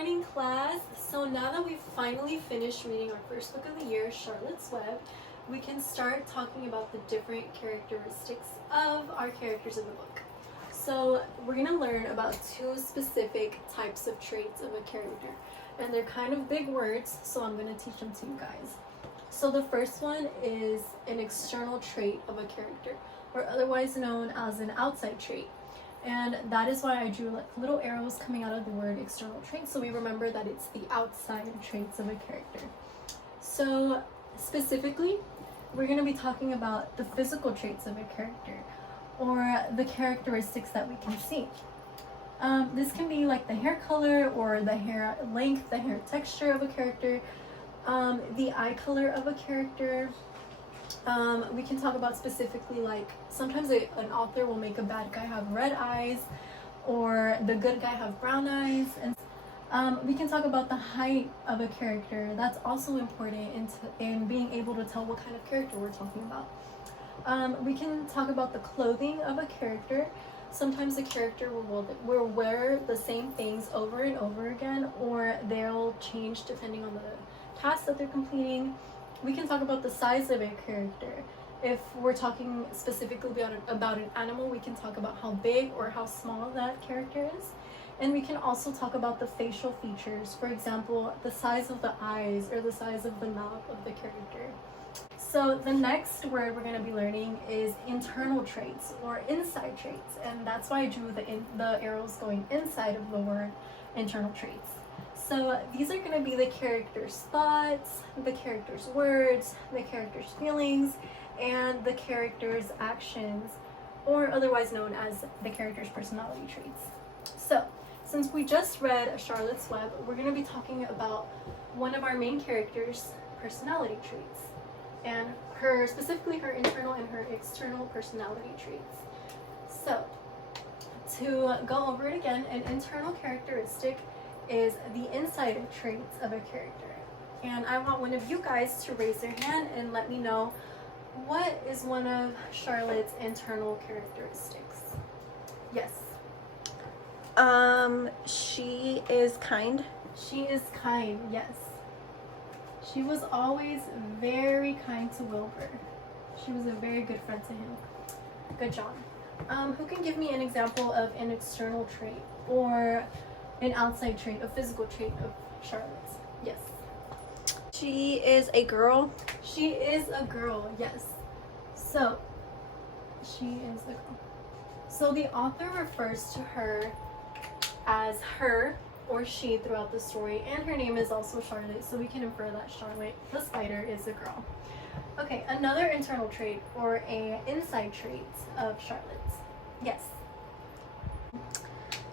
morning, class. So now that we've finally finished reading our first book of the year, Charlotte's Web, we can start talking about the different characteristics of our characters in the book. So we're going to learn about two specific types of traits of a character. And they're kind of big words, so I'm going to teach them to you guys. So the first one is an external trait of a character, or otherwise known as an outside trait. And that is why I drew like little arrows coming out of the word external trait, so we remember that it's the outside traits of a character. So specifically, we're going to be talking about the physical traits of a character, or the characteristics that we can see. This can be like the hair color, or the hair length, the hair texture of a character, the eye color of a character. We can talk about specifically, like sometimes an author will make a bad guy have red eyes, or the good guy have brown eyes. And we can talk about the height of a character. That's also important in being able to tell what kind of character we're talking about. We can talk about the clothing of a character. Sometimes a character will wear the same things over and over again, or they'll change depending on the task that they're completing. We can talk about the size of a character. If we're talking specifically about an animal, we can talk about how big or how small that character is. And we can also talk about the facial features. For example, the size of the eyes or the size of the mouth of the character. So the next word we're going to be learning is internal traits or inside traits. And that's why I drew the arrows going inside of the word internal traits. So these are going to be the character's thoughts, the character's words, the character's feelings, and the character's actions, or otherwise known as the character's personality traits. So since we just read Charlotte's Web, we're going to be talking about one of our main characters' personality traits, and specifically her internal and her external personality traits. So to go over it again, an internal characteristic is the inside traits of a character. And I want one of you guys to raise their hand and let me know what is one of Charlotte's internal characteristics. Yes. She is kind. She is kind, yes. She was always very kind to Wilbur. She was a very good friend to him. Good job. Who can give me an example of an external trait or an outside trait, a physical trait of Charlotte's? Yes. She is a girl. She is a girl, yes. So, she is a girl. So the author refers to her as her or she throughout the story, and her name is also Charlotte, so we can infer that Charlotte the spider is a girl. Okay, another internal trait or an inside trait of Charlotte's. Yes.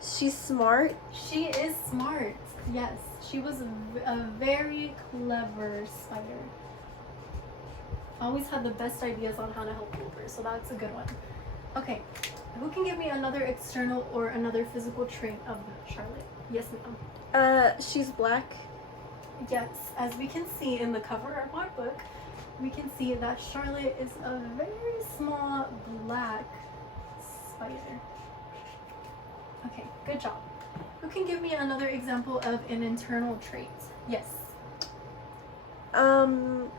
She's smart. She is smart, yes. She was a very clever spider. Always had the best ideas on how to help Wilbur, so that's a good one. Okay, who can give me another external or another physical trait of Charlotte? Yes, ma'am. She's black. Yes, as we can see in the cover of our book, we can see that Charlotte is a very small black spider. Okay, good job. Who can give me another example of an internal trait? Yes.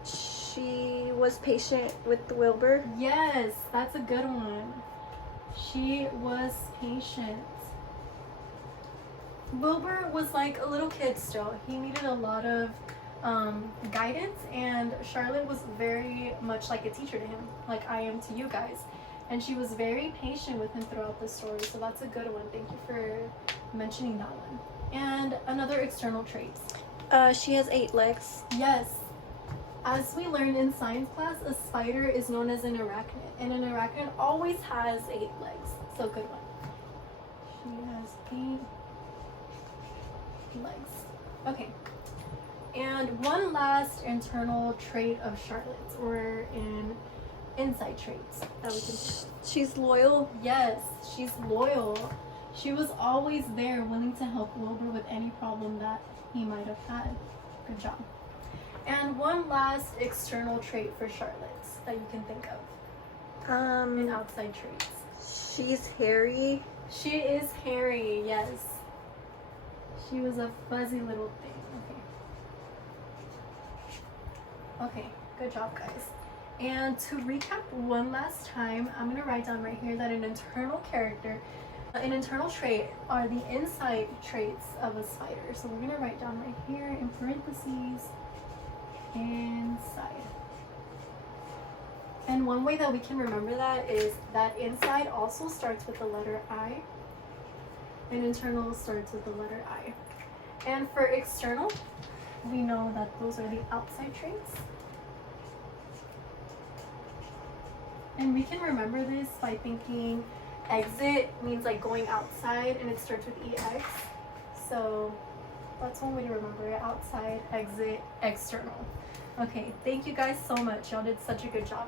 She was patient with Wilbur. Yes, that's a good one. She was patient. Wilbur was like a little kid still. He needed a lot of guidance, and Charlotte was very much like a teacher to him, like I am to you guys. And she was very patient with him throughout the story, so that's a good one. Thank you for mentioning that one. And another external trait. She has 8 legs. Yes. As we learned in science class, a spider is known as an arachnid, and an arachnid always has 8 legs. So good one. She has 8 legs. Okay. And one last internal trait of Charlotte's, or an inside traits that we can see. She's loyal. Yes, she's loyal. She was always there, willing to help Wilbur with any problem that he might have had. Good job. And one last external trait for Charlotte that you can think of. An outside traits. She's hairy. She is hairy, yes. She was a fuzzy little thing. Okay, good job, guys. And to recap one last time, I'm gonna write down right here that an internal trait are the inside traits of a spider. So we're gonna write down right here in parentheses, inside. And one way that we can remember that is that inside also starts with the letter I, and internal starts with the letter I. And for external, we know that those are the outside traits. And we can remember this by thinking exit means like going outside, and it starts with EX. So that's one way to remember it: outside, exit, external. Okay, thank you guys so much. Y'all did such a good job.